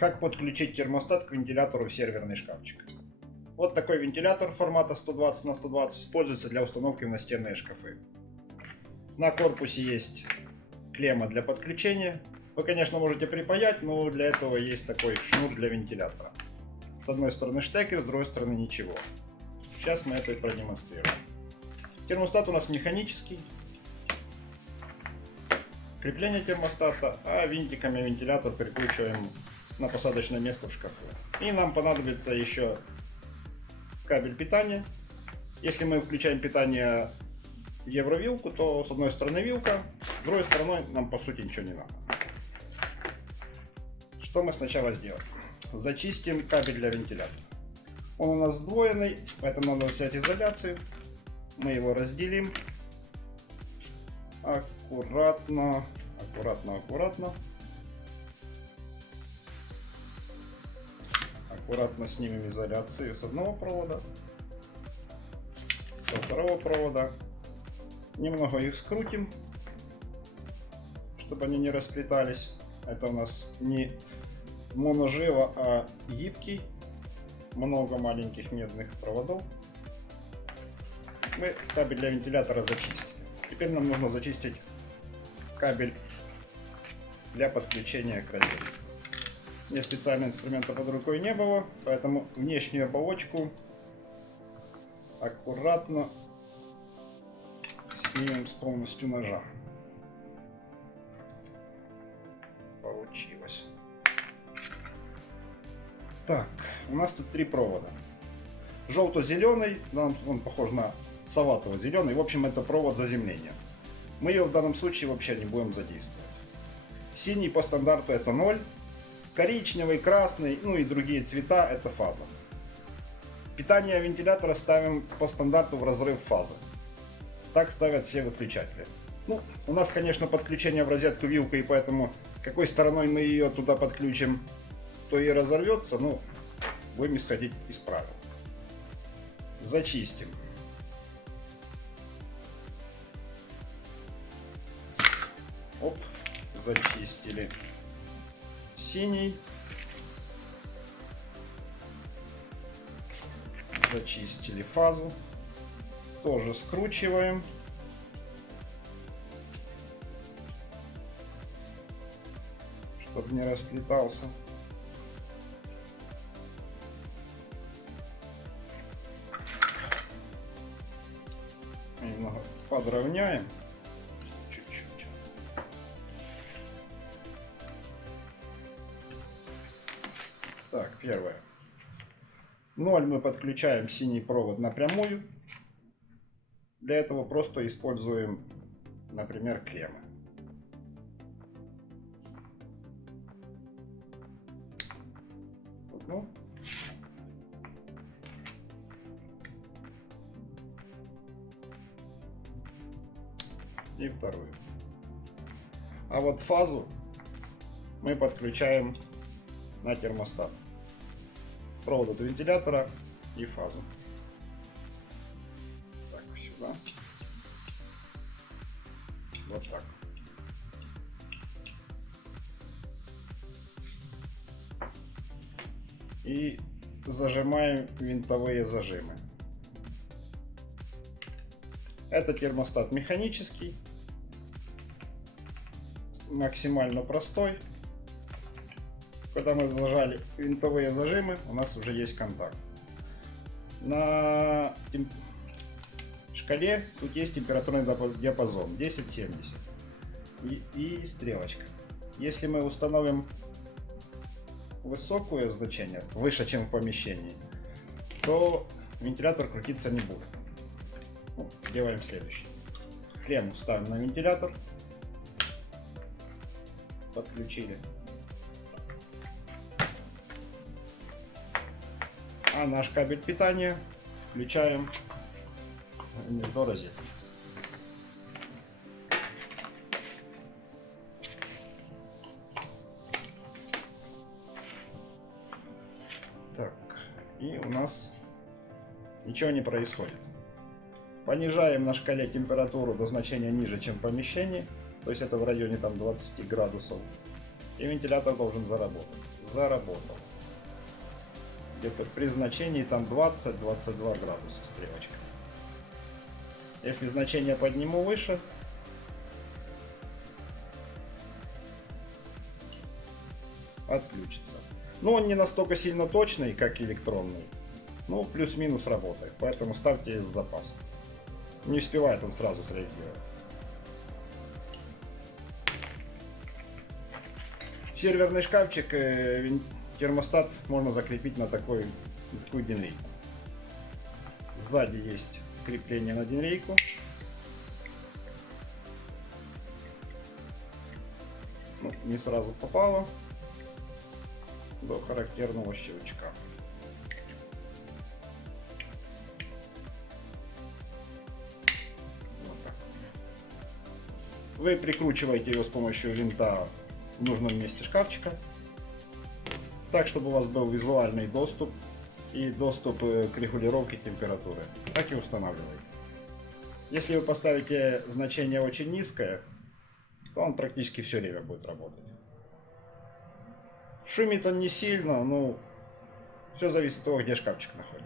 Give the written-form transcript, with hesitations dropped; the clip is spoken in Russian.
Как подключить термостат к вентилятору в серверный шкафчик? Вот такой вентилятор формата 120 на 120 используется для установки в настенные шкафы. На корпусе есть клемма для подключения. Вы, конечно, можете припаять, но для этого есть такой шнур для вентилятора. С одной стороны штекер, с другой стороны ничего. Сейчас мы это и продемонстрируем. Термостат у нас механический. Крепление термостата, а винтиками вентилятор прикручиваем на посадочное место в шкафу. И нам понадобится еще кабель питания. Если мы включаем питание в евровилку, то с одной стороны вилка, с другой стороны нам по сути ничего не надо. Что мы сначала сделаем? Зачистим кабель для вентилятора. Он у нас сдвоенный, поэтому надо снять изоляцию. Мы его разделим. Аккуратно, аккуратно, аккуратно. Аккуратно снимем изоляцию с одного провода, со второго провода. Немного их скрутим, чтобы они не расплетались. Это у нас не моножива, а гибкий. Много маленьких медных проводов. Мы кабель для вентилятора зачистили. Теперь нам нужно зачистить кабель для подключения к розетке. У меня специального инструмента под рукой не было, поэтому внешнюю оболочку аккуратно снимем с полностью ножа. Получилось. Так, у нас тут три провода. Желто-зеленый, он похож на салатово-зеленый. В общем, это провод заземления. Мы ее в данном случае вообще не будем задействовать. Синий по стандарту это 0. Коричневый, красный, ну и другие цвета это фаза. Питание вентилятора ставим по стандарту в разрыв фазы. Так ставят все выключатели. Ну, у нас, конечно, подключение в розетку вилка, и поэтому какой стороной мы ее туда подключим, то и разорвется. Ну, будем исходить из правил. Зачистим. Оп, зачистили. Синий. Зачистили фазу. Тоже скручиваем. Чтобы не расплетался. Немного подровняем. Чуть-чуть. Так, первое. 0 мы подключаем синий провод напрямую. Для этого просто используем, например, клеммы. Одну. И вторую. А вот фазу мы подключаем на термостат. Провод от вентилятора и фазу. Так, сюда. Вот так. И зажимаем винтовые зажимы. Это термостат механический, максимально простой. Когда мы зажали винтовые зажимы, у нас уже есть контакт. На шкале тут есть температурный диапазон 10-70 и стрелочка. Если мы установим высокое значение, выше, чем в помещении, то вентилятор крутиться не будет. Делаем следующее. Клемму ставим на вентилятор. Подключили. А наш кабель питания включаем между розетками. Так, и у нас ничего не происходит. Понижаем на шкале температуру до значения ниже, чем в помещении, то есть это в районе там 20 градусов. И вентилятор должен заработать. Заработал. Где-то при значении там 20-22 градуса стрелочка. Если значение подниму выше, отключится. Но он не настолько сильно точный, как электронный. Ну, плюс-минус работает. Поэтому ставьте с запасом. Не успевает он сразу среагировать. Серверный шкафчик, термостат можно закрепить на такую динрейку. Сзади есть крепление на динрейку. Ну, не сразу попало до характерного щелчка. Вот так. Вы прикручиваете его с помощью винта в нужном месте шкафчика, так чтобы у вас был визуальный доступ и доступ к регулировке температуры. Так и устанавливаете. Если вы поставите значение очень низкое, то он практически все время будет работать. Шумит он не сильно, но все зависит от того, где шкафчик находится.